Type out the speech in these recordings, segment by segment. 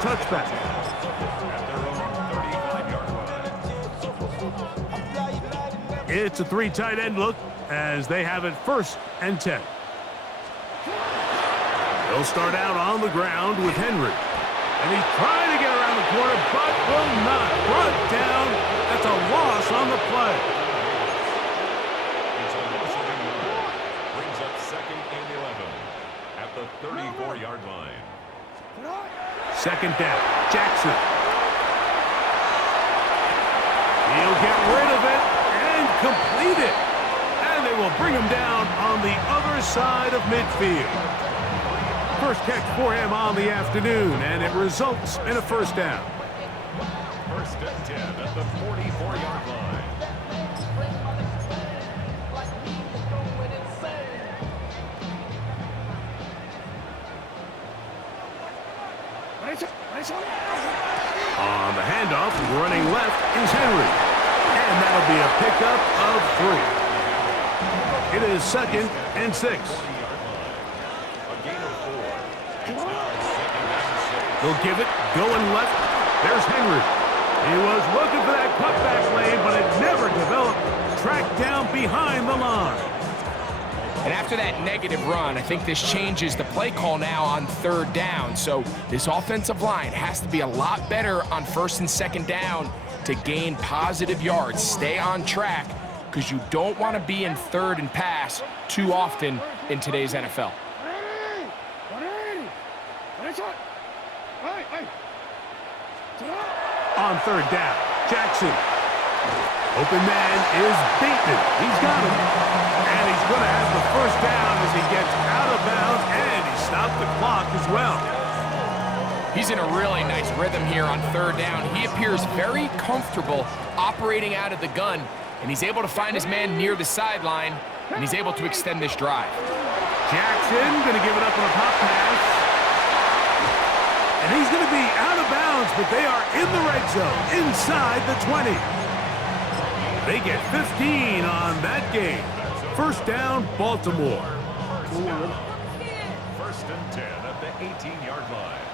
touchback. It's a 3 tight end look as they have it 1st and 10. They'll start out on the ground with Henry. And he's trying to get around the corner, but will not. Brought down. That's a loss on the play. Brings up 2nd and 11 at the 34-yard line. 2nd down. Jackson. He'll get rid of it and complete it. And they will bring him down on the other side of midfield. First catch for him on the afternoon, and it results in a 1st down. 1st and 10 at the 44-yard line. On the handoff, running left is Henry. And that'll be a pickup of 3. It is 2nd and 6. They'll give it, going left. There's Henry. He was looking for that cutback lane, but it never developed. Tracked down behind the line. And after that negative run, I think this changes the play call now on 3rd down. So this offensive line has to be a lot better on 1st and 2nd down to gain positive yards. Stay on track because you don't want to be in 3rd and pass too often in today's NFL. On 3rd down, Jackson. Open man is Bateman. He's got him. And he's going to have the 1st down as he gets out of bounds, and he stopped the clock as well. He's in a really nice rhythm here on 3rd down. He appears very comfortable operating out of the gun, and he's able to find his man near the sideline, and he's able to extend this drive. Jackson going to give it up on a pop pass. And he's going to be out of bounds, but they are in the red zone, inside the 20. They get 15 on that game. 1st down, Baltimore. 1st and 10 at the 18-yard line.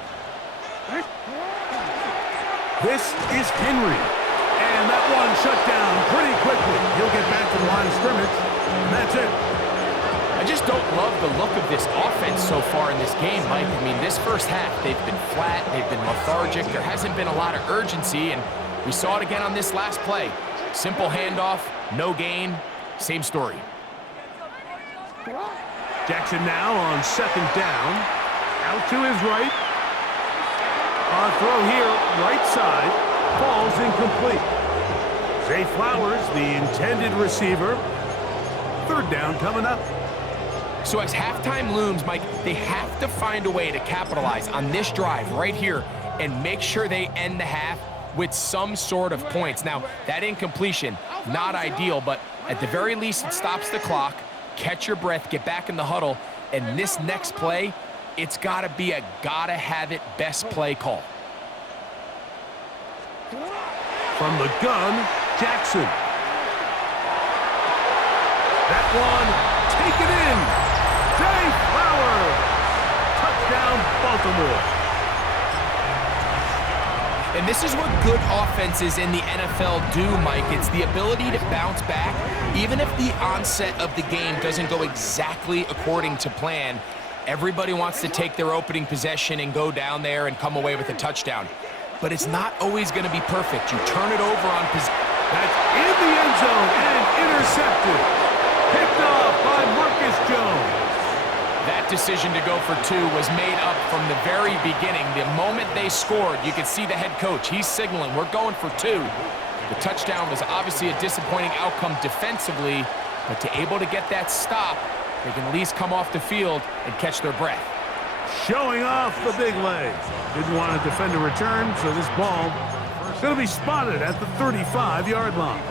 This is Henry. And that one shut down pretty quickly. He'll get back to the line of scrimmage, and that's it. I just don't love the look of this offense so far in this game, Mike. I mean, this 1st half, they've been flat, they've been lethargic. There hasn't been a lot of urgency, and we saw it again on this last play. Simple handoff, no gain, same story. Jackson now on 2nd down. Out to his right. On throw here, right side. Falls incomplete. Zay Flowers, the intended receiver. 3rd down coming up. So as halftime looms, Mike, they have to find a way to capitalize on this drive right here and make sure they end the half with some sort of points. Now, that incompletion, not ideal, but at the very least, it stops the clock. Catch your breath, get back in the huddle, and this next play, it's got to be a gotta-have-it best play call. From the gun, Jackson. That one, taken in. Zay Flowers. Touchdown, Baltimore. And this is what good offenses in the NFL do, Mike. It's the ability to bounce back, even if the onset of the game doesn't go exactly according to plan. Everybody wants to take their opening possession and go down there and come away with a touchdown. But it's not always going to be perfect. You turn it over on possession. That's in the end zone and intercepted. Picked off by Marcus Jones. That decision to go for 2 was made up from the very beginning. The moment they scored, you could see the head coach. He's signaling, we're going for 2. The touchdown was obviously a disappointing outcome defensively, but to able to get that stop, they can at least come off the field and catch their breath. Showing off the big leg. Didn't want to defend a return, so this ball is going to be spotted at the 35-yard line.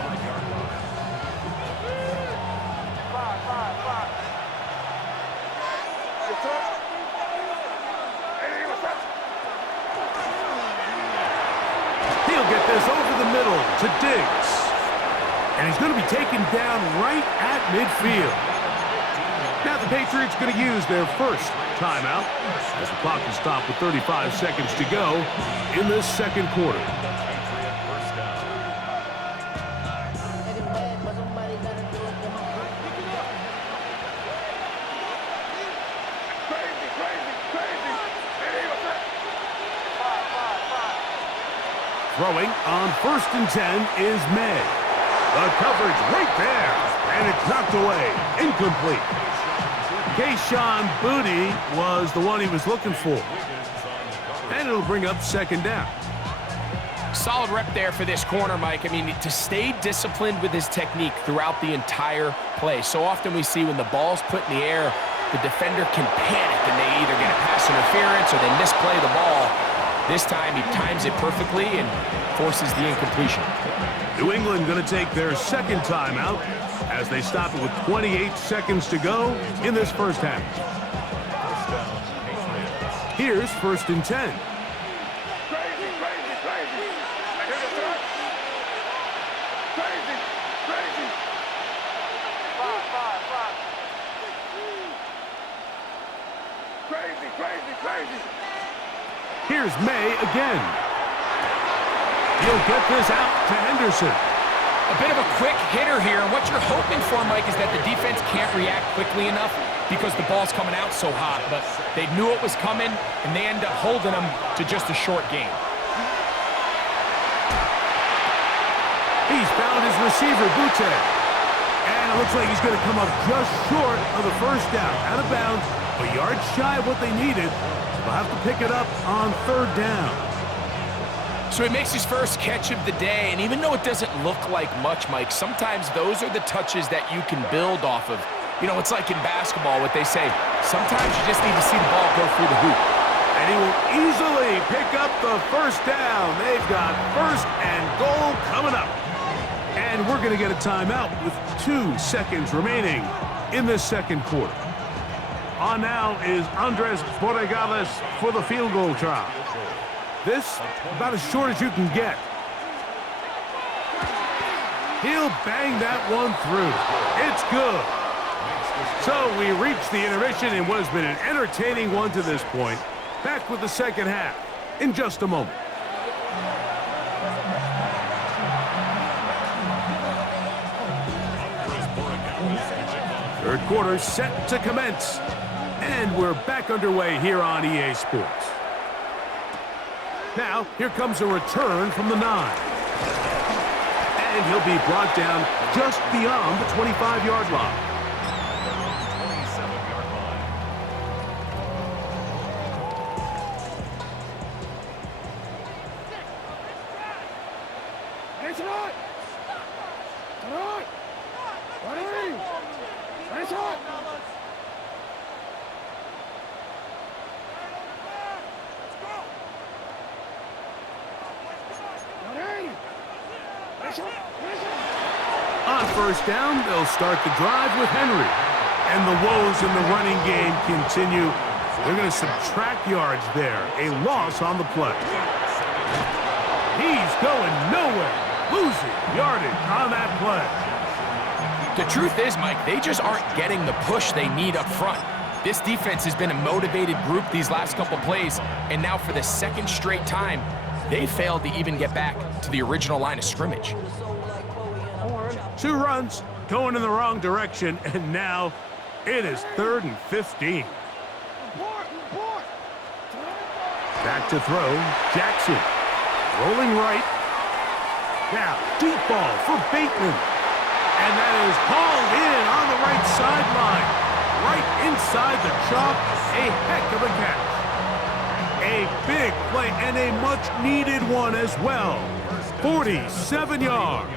He'll get this over the middle to Diggs. And he's going to be taken down right at midfield. Now the Patriots going to use their first timeout as the clock is stopped with 35 seconds to go in this second quarter. Throwing on 1st and 10 is May. The coverage right there, and it's knocked away, incomplete. Kayshon Boutte was the one he was looking for. And it'll bring up 2nd down. Solid rep there for this corner, Mike. I mean, to stay disciplined with his technique throughout the entire play. So often we see when the ball's put in the air, the defender can panic and they either get a pass interference or they misplay the ball. This time he times it perfectly and forces the incompletion. New England going to take their second timeout as they stop it with 28 seconds to go in this first half. Here's 1st and 10. Here's May again. He'll get this out to Henderson. A bit of a quick hitter here, and what you're hoping for, Mike, is that the defense can't react quickly enough because the ball's coming out so hot. But they knew it was coming, and they end up holding them to just a short game. He's found his receiver, Boutte. And it looks like he's going to come up just short of the 1st down. Out of bounds, a yard shy of what they needed. They'll have to pick it up on 3rd down. So he makes his first catch of the day, and even though it doesn't look like much, Mike, sometimes those are the touches that you can build off of. You know, it's like in basketball, what they say, sometimes you just need to see the ball go through the hoop. And he will easily pick up the 1st down. They've got 1st and goal coming up. And we're going to get a timeout with 2 seconds remaining in this second quarter. On now is Andres Borregales for the field goal try. This, about as short as you can get. He'll bang that one through. It's good. So we reach the intermission in what has been an entertaining one to this point. Back with the second half in just a moment. Third quarter set to commence. And we're back underway here on EA Sports. Now, here comes a return from the 9. And he'll be brought down just beyond the 25-yard line. 27-yard line. It's right. It's right. Ready. It's right. On 1st down, they'll start the drive with Henry. And the woes in the running game continue. They're going to subtract yards there. A loss on the play. He's going nowhere. Losing yardage on that play. The truth is, Mike, they just aren't getting the push they need up front. This defense has been a motivated group these last couple plays, and now for the 2nd straight time, they failed to even get back to the original line of scrimmage. 2 runs going in the wrong direction, and now it is 3rd and 15. Back to throw, Jackson. Rolling right. Now, deep ball for Bateman. And that is hauled in on the right sideline. Right inside the chalk. A heck of a catch. A big play and a much-needed one as well. 47 yards.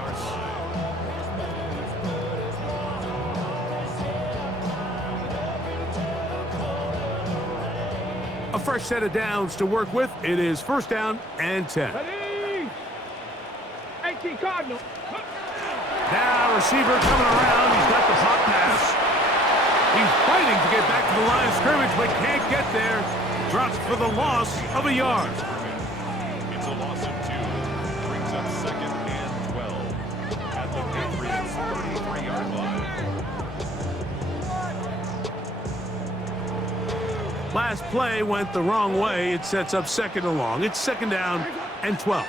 A fresh set of downs to work with. It is 1st down and 10. 18 Cardinal. Now receiver coming around. He's got the pop pass. He's fighting to get back to the line of scrimmage, but can't get there. Drops for the loss of a yard. It's a loss of 2. Brings up 2nd and 12 at the Patriots' 33-yard line. last play went the wrong way. It sets up second and long. It's second down and 12.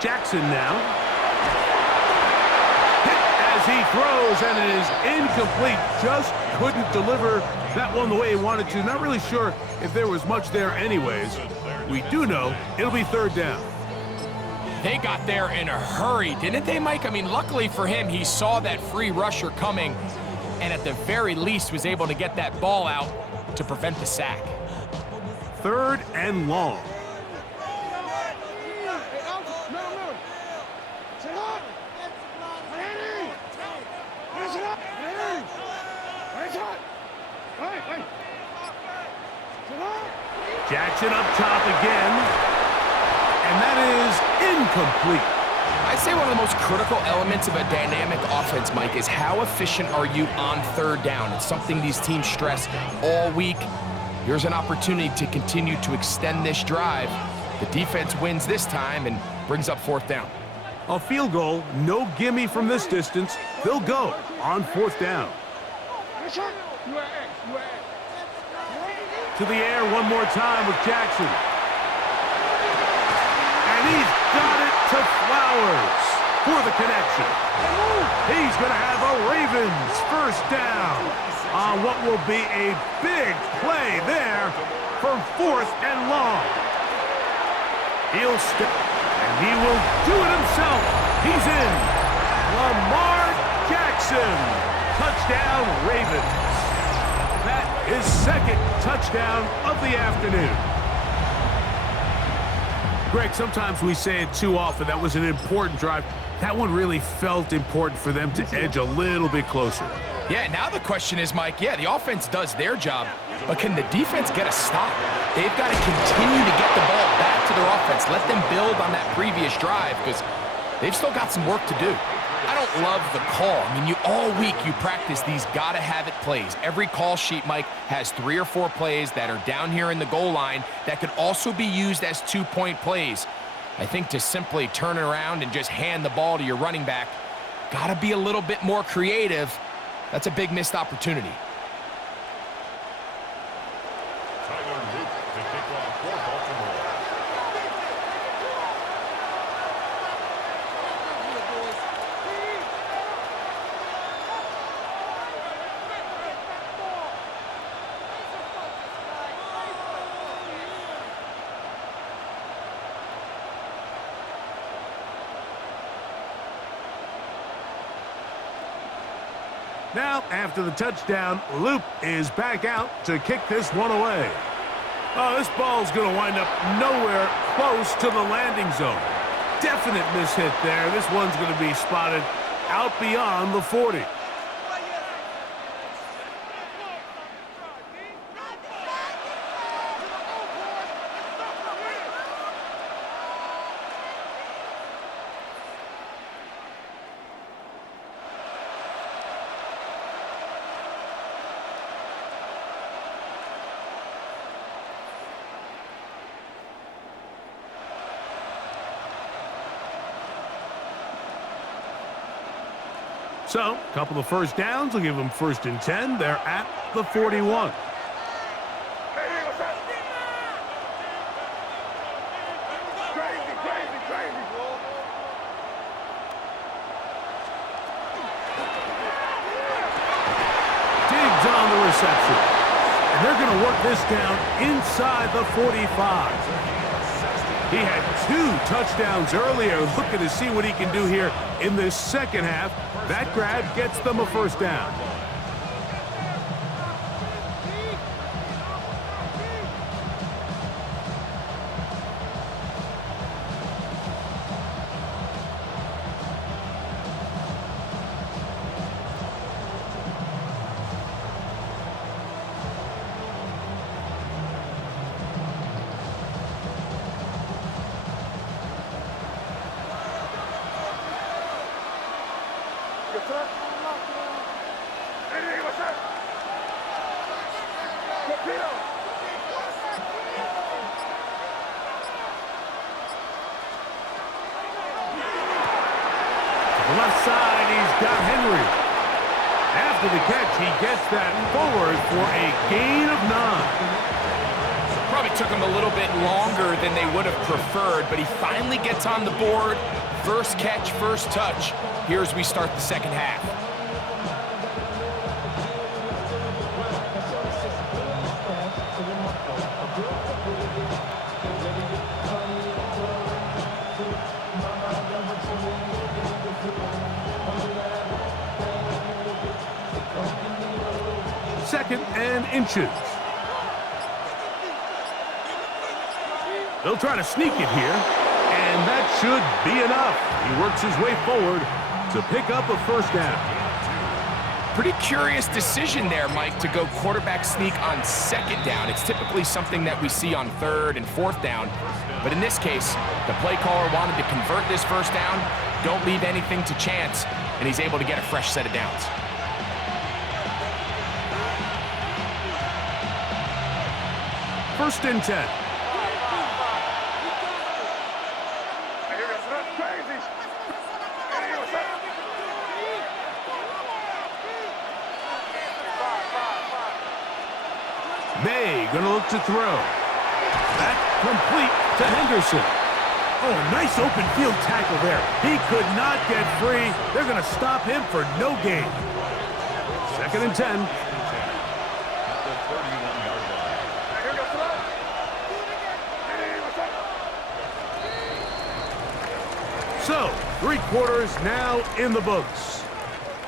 Jackson now. Hit as he throws, and it is incomplete. Just couldn't deliver that one the way he wanted to. Not really sure if there was much there anyways. We do know it'll be third down. They got there in a hurry, didn't they, Mike? I mean, luckily for him, he saw that free rusher coming and at the very least was able to get that ball out to prevent the sack. Third and long. Jackson up top again, and that is incomplete. I'd say one of the most critical elements of a dynamic offense, Mike, is how efficient are you on third down. It's something these teams stress all week. Here's an opportunity to continue to extend this drive. The defense wins this time and brings up fourth down. A field goal, no gimme from this distance. They'll go on fourth down. To the air one more time with Jackson. And he's got it to Flowers for the connection. He's going to have a Ravens first down on what will be a big play there for fourth and long. He'll step, and he will do it himself. He's in. Lamar Jackson. Touchdown, Ravens. That is second touchdown of the afternoon. Greg, sometimes we say it too often. That was an important drive. That one really felt important for them to edge a little bit closer. Yeah, now the question is, Mike, yeah, the offense does their job, but can the defense get a stop? They've got to continue to get the ball back to their offense. Let them build on that previous drive because they've still got some work to do. I don't love the call. I mean, all week you practice these gotta-have-it plays. Every call sheet, Mike, has 3 or 4 plays that are down here in the goal line that could also be used as 2-point plays. I think to simply turn it around and just hand the ball to your running back, gotta be a little bit more creative. That's a big missed opportunity. Tyler Luke to kick off for Baltimore. Now, after the touchdown, Loop is back out to kick this one away. Oh, this ball's going to wind up nowhere close to the landing zone. Definite mishit there. This one's going to be spotted out beyond the 40. So, a couple of first downs will give them first and 10. They're at the 41. Diggs on the reception. And they're going to work this down inside the 45. He had 2 touchdowns earlier. Looking to see what he can do here in this second half. That grab gets them a first down. He gets that forward for a gain of 9. Probably took him a little bit longer than they would have preferred, but he finally gets on the board. First catch, first touch. Here as we start the second half. Second and inches. They'll try to sneak it here, and that should be enough. He works his way forward to pick up a first down. Pretty curious decision there, Mike, to go quarterback sneak on second down. It's typically something that we see on third and fourth down. But in this case, the play caller wanted to convert this first down, don't leave anything to chance, and he's able to get a fresh set of downs. First and 10. May gonna look to throw. That complete to Henderson. Oh, nice open field tackle there. He could not get free. They're gonna stop him for no gain. Second and 10. At the 31-yard line. So, 3 quarters now in the books.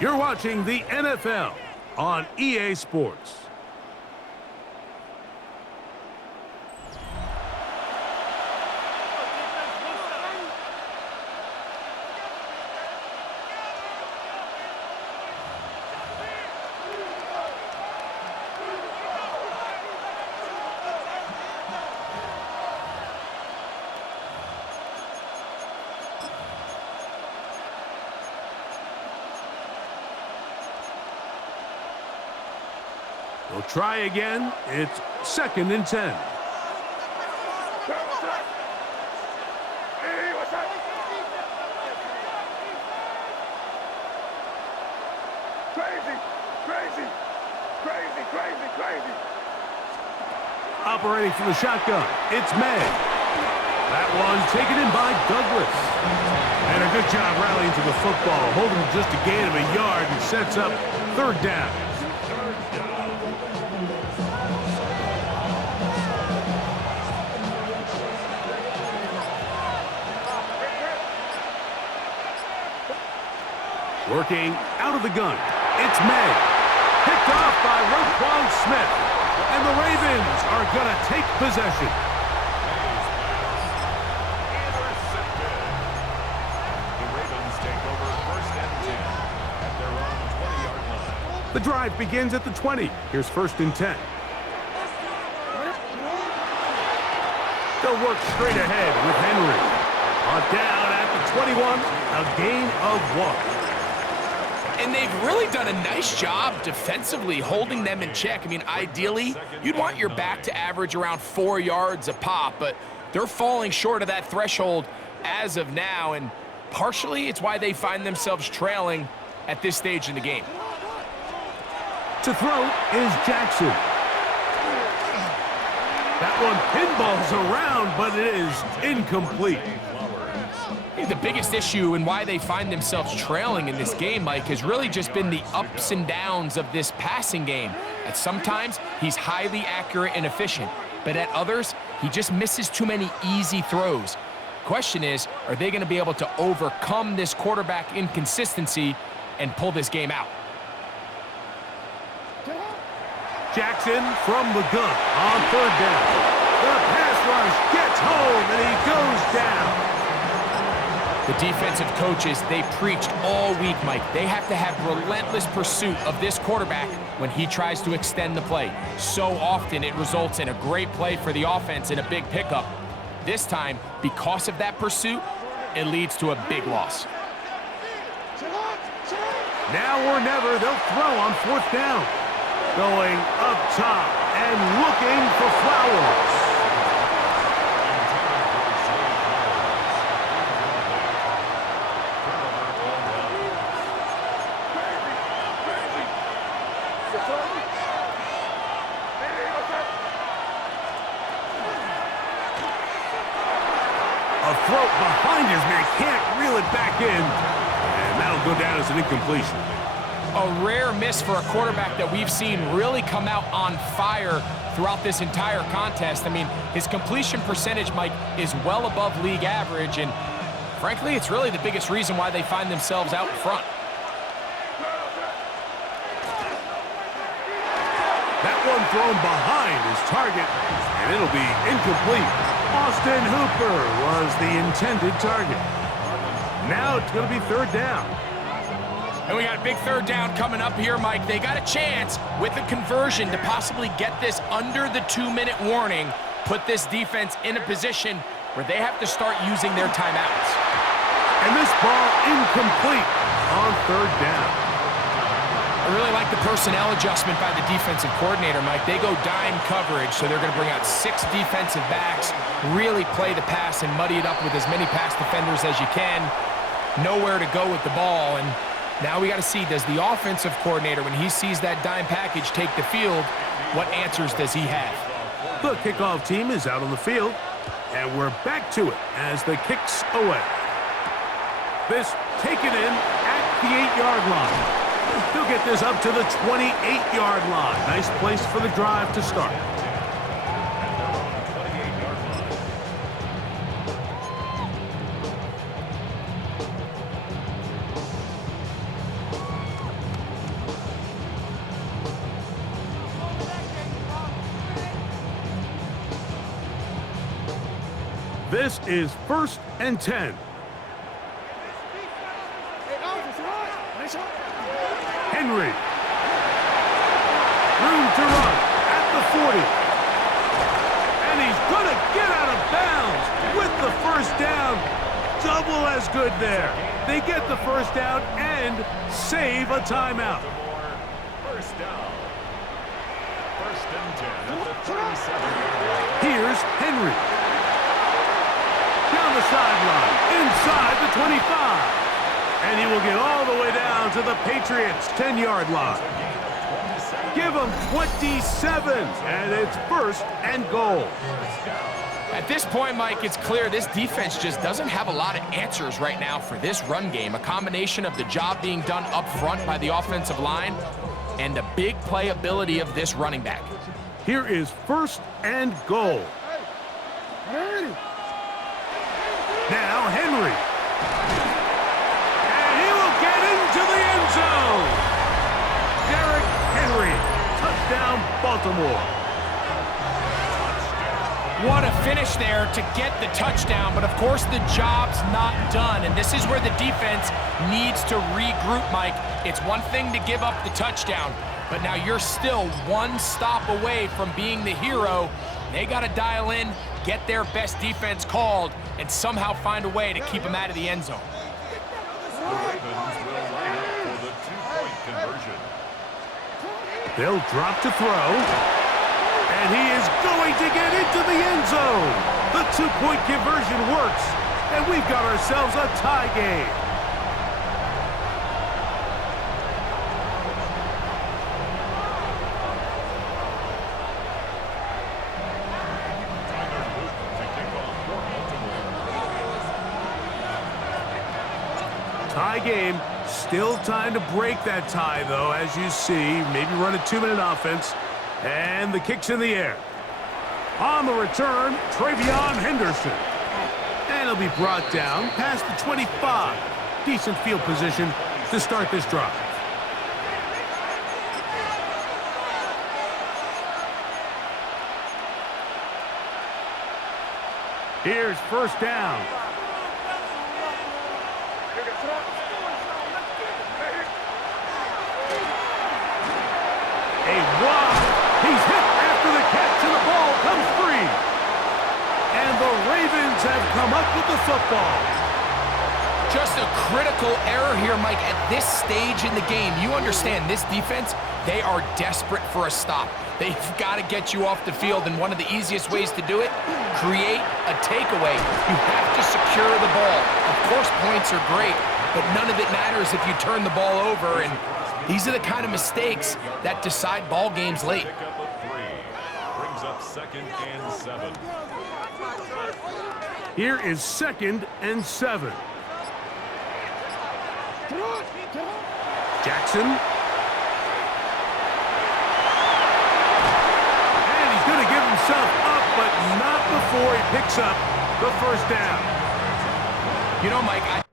You're watching the NFL on EA Sports. They'll try again. It's second and 10. Crazy. Operating from the shotgun, it's May. That one taken in by Douglas. And a good job rallying to the football, holding just a gain of a yard and sets up third down. Working out of the gun, it's May. Picked off by Roquan Smith. And the Ravens are going to take possession. Intercepted. The Ravens take over first and 10 at their own 20-yard line. The drive begins at the 20. Here's first and 10. They'll work straight ahead with Henry. Down at the 21, a gain of 1. And they've really done a nice job defensively holding them in check. I mean, ideally, you'd want your back to average around 4 yards a pop, but they're falling short of that threshold as of now, and partially it's why they find themselves trailing at this stage in the game. To throw is Jackson. That one pinballs around, but it is incomplete. The biggest issue and why they find themselves trailing in this game, Mike, has really just been the ups and downs of this passing game. At sometimes, he's highly accurate and efficient, but at others, he just misses too many easy throws. Question is, are they going to be able to overcome this quarterback inconsistency and pull this game out? Jackson from the gun on third down. The pass rush gets home, and he goes down. The defensive coaches, they preached all week, Mike. They have to have relentless pursuit of this quarterback when he tries to extend the play. So often it results in a great play for the offense and a big pickup. This time, because of that pursuit, it leads to a big loss. Now or never, they'll throw on fourth down. Going up top and looking for Flowers. throat behind his man. Can't reel it back in. And that'll go down as an incompletion. A rare miss for a quarterback that we've seen really come out on fire throughout this entire contest. I mean, his completion percentage, Mike, is well above league average, and frankly, it's really the biggest reason why they find themselves out in front. That one thrown behind his target, and it'll be incomplete. Austin Hooper was the intended target. Now it's going to be third down. And we got a big third down coming up here, Mike. They got a chance with a conversion to possibly get this under the 2-minute warning, put this defense in a position where they have to start using their timeouts. And this ball incomplete on third down. I really like the personnel adjustment by the defensive coordinator, Mike. They go dime coverage, so they're going to bring out 6 defensive backs, really play the pass and muddy it up with as many pass defenders as you can. Nowhere to go with the ball, and now we got to see, does the offensive coordinator, when he sees that dime package take the field, what answers does he have? The kickoff team is out on the field, and we're back to it as the kick's away. This taken in at the 8-yard line. He'll get this up to the 28-yard line. Nice place for the drive to start. This is 1st and 10. Henry. Room to run at the 40. And he's going to get out of bounds with the first down. Double as good there. They get the first down and save a timeout. First down. 1st and 10 at the 37. Here's Henry. Down the sideline, inside the 25. And he will get all the way down to the Patriots' 10-yard line. Give him 27, and it's 1st and goal. At this point, Mike, it's clear this defense just doesn't have a lot of answers right now for this run game. A combination of the job being done up front by the offensive line and the big playability of this running back. Here is 1st and goal. Now Henry. And he will get into the end zone. Derrick Henry. Touchdown, Baltimore. What a finish there to get the touchdown, but of course the job's not done, and this is where the defense needs to regroup, Mike. It's one thing to give up the touchdown, but now you're still one stop away from being the hero. They got to dial in, get their best defense called, and somehow find a way to keep them out of the end zone. The Ravens will line up for the 2-point conversion. They'll drop to throw. And he is going to get into the end zone. The 2-point conversion works. And we've got ourselves a tie game. Tie game. Still time to break that tie, though, as you see. Maybe run a 2-minute offense. And the kick's in the air. On the return, Travion Henderson. And he'll be brought down past the 25. Decent field position to start this drive. Here's 1st down. A wide. He's hit after the catch, and the ball comes free. And the Ravens have come up with the football. Just a critical error here, Mike, at this stage in the game. You understand this defense, they are desperate for a stop. They've got to get you off the field, and one of the easiest ways to do it, create a takeaway. You have to secure the ball. Of course, points are great, but none of it matters if you turn the ball over, and these are the kind of mistakes that decide ball games late. Pick up a 3. Brings up Second and 7. Here is 2nd and 7. Jackson. And he's going to give himself up, but not before he picks up the first down. You know, Mike,